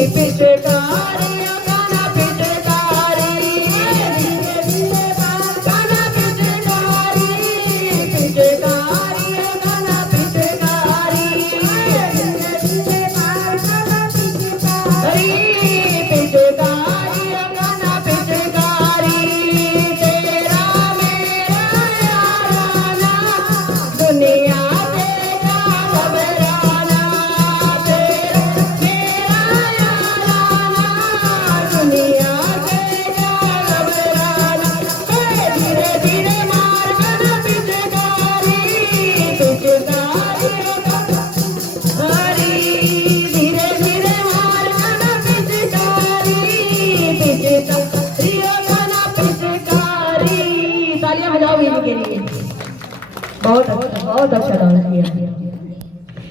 पिचकारी गाना पिचकारी गाना पिचकारी पिचकारी गाना पिचकारी पिचकारी गाना पिचकारी तेरा मेरा याराना दुनिया से क्या घबराना तेरा मेरा याराना दुनिया से क्या घबराना धीरे धीरे मार गाना पिचकारी पिचकारी हरी धीरे धीरे मार गाना पिचकारी पिचकारी गाना पिचकारी तालियां बजाओ इनके लिए बहुत अच्छा डांस किया